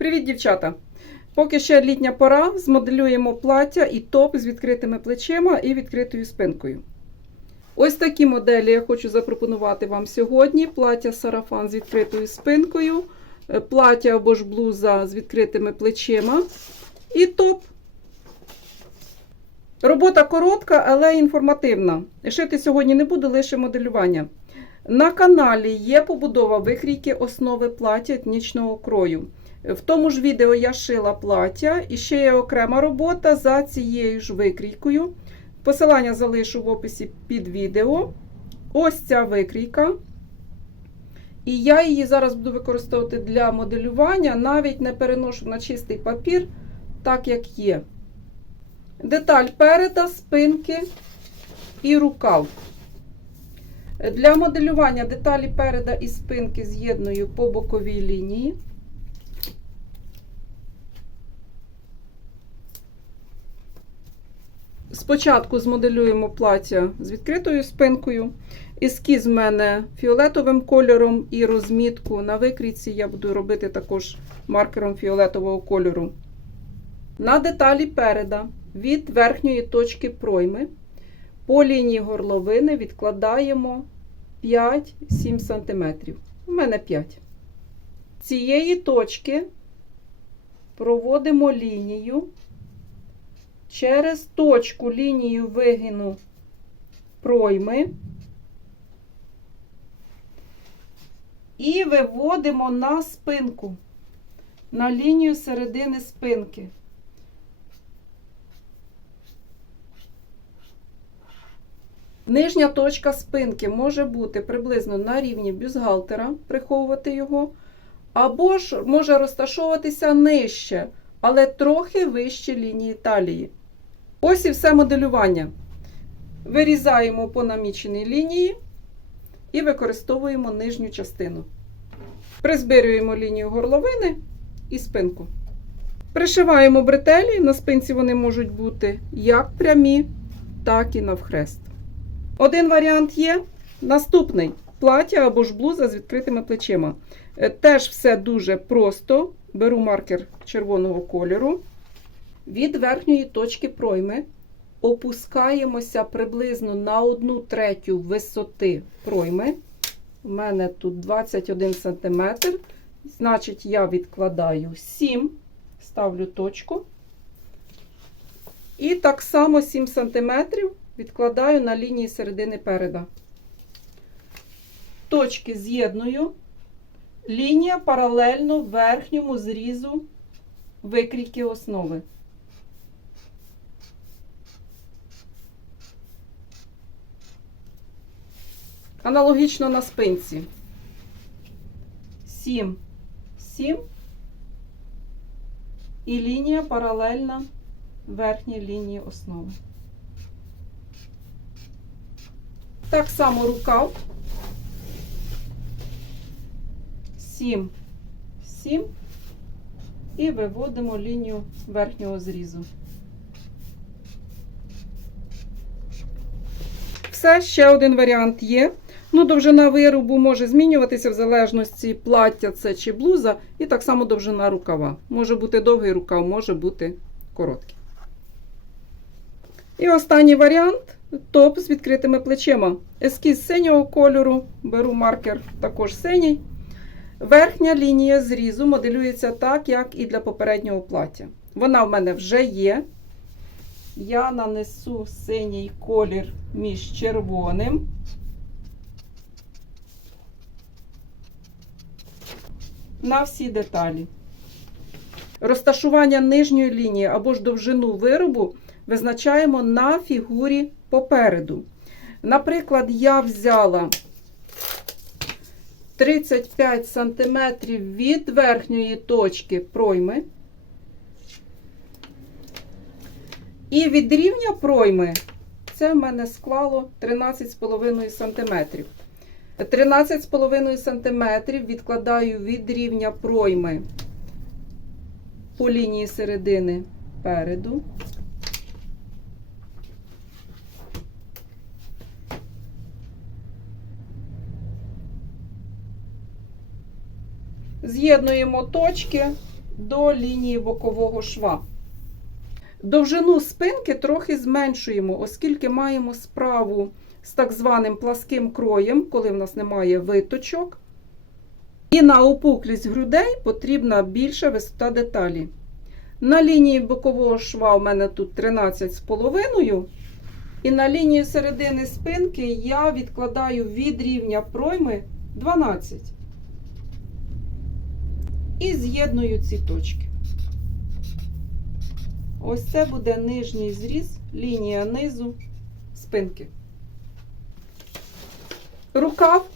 Привіт, дівчата! Поки ще літня пора, змоделюємо плаття і топ з відкритими плечима і відкритою спинкою. Ось такі моделі я хочу запропонувати вам сьогодні: плаття сарафан з відкритою спинкою, е, плаття або ж блуза з відкритими плечима і топ. Робота коротка, але інформативна. Шити сьогодні не буду, лише моделювання. На каналі є побудова викрійки основи плаття етнічного крою. В тому ж відео я шила плаття і ще є окрема робота за цією ж викрійкою. Посилання залишу в описі під відео. Ось ця викрійка. І я її зараз буду використовувати для моделювання, навіть не переношу на чистий папір, так як є. Деталь переда, спинки і рукав. Для моделювання деталі переда і спинки з'єдную по боковій лінії. Спочатку змоделюємо плаття з відкритою спинкою. Ескіз в мене фіолетовим кольором і розмітку на викрійці я буду робити також маркером фіолетового кольору. На деталі переда від верхньої точки пройми по лінії горловини відкладаємо 5-7 см. У мене 5. Цієї точки проводимо лінію через точку лінію вигину пройми і виводимо на спинку, на лінію середини спинки. Нижня точка спинки може бути приблизно на рівні бюстгальтера, приховувати його, або ж може розташовуватися нижче, але трохи вище лінії талії. Ось і все моделювання. Вирізаємо по наміченій лінії і використовуємо нижню частину. Призбирюємо лінію горловини і спинку. Пришиваємо бретелі, на спинці вони можуть бути як прямі, так і навхрест. Один варіант є. Наступний плаття або ж блуза з відкритими плечима. Е, Теж все дуже просто. Беру маркер червоного кольору. Від верхньої точки пройми опускаємося приблизно на 1 третю висоти пройми. У мене тут 21 см. Значить, я відкладаю 7, ставлю точку. І так само 7 см відкладаю на лінії середини переда. Точки з'єдную. Лінія паралельно верхньому зрізу викрійки основи. Аналогічно на спинці. 7, 7 і лінія паралельна верхній лінії основи. Так само рукав. 7, 7 і виводимо лінію верхнього зрізу. Все, ще один варіант є. Ну, довжина виробу може змінюватися в залежності плаття це чи блуза, і так само довжина рукава. Може бути довгий рукав, може бути короткий. І останній варіант топ з відкритими плечима. Ескіз синього кольору, беру маркер також синій. Верхня лінія зрізу моделюється так, як і для попереднього плаття. Вона в мене вже є. Я нанесу синій колір між червоним. На всі деталі. Розташування нижньої лінії або ж довжину виробу визначаємо на фігурі попереду. Наприклад, я взяла 35 см від верхньої точки пройми. І від рівня пройми це в мене склало 13,5 см. 13,5 см відкладаю від рівня пройми по лінії середини переду. З'єднуємо точки до лінії бокового шва. Довжину спинки трохи зменшуємо, оскільки маємо справу з так званим пласким кроєм, коли в нас немає виточок. І на опуклість грудей потрібна більша висота деталі. На лінії бокового шва у мене тут 13,5. І на лінію середини спинки я відкладаю від рівня пройми 12. І з'єдную ці точки. Ось це буде нижній зріз, лінія низу спинки. Рукав.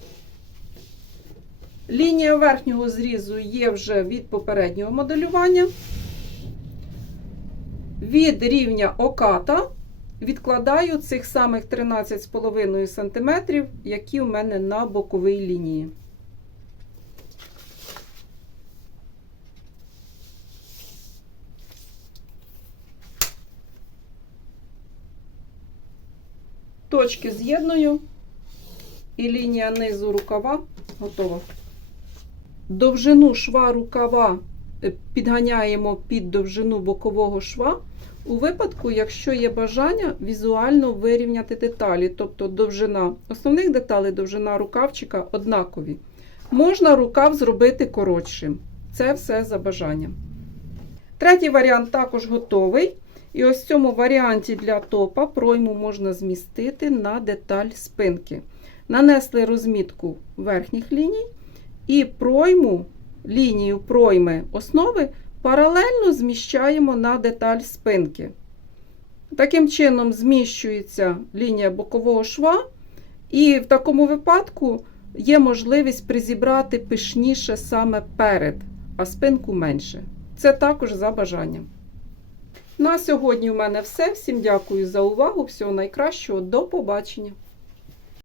Лінія верхнього зрізу є вже від попереднього моделювання. Від рівня оката відкладаю цих самих 13,5 см, які у мене на боковій лінії. Точки з'єдную і лінія низу рукава готова. Довжину шва рукава е, підганяємо під довжину бокового шва. У випадку, якщо є бажання візуально вирівняти деталі, тобто довжина основних деталей, довжина рукавчика однакові. Можна рукав зробити коротшим. Це все за бажанням. Третій варіант також готовий. І ось в цьому варіанті для топа пройму можна змістити на деталь спинки. Нанесли розмітку верхніх ліній і пройму, лінію пройми основи паралельно зміщаємо на деталь спинки. Таким чином зміщується лінія бокового шва, і в такому випадку є можливість призібрати пишніше саме перед, а спинку менше. Це також за бажанням. На сьогодні у мене все. Всім дякую за увагу. Всього найкращого. До побачення!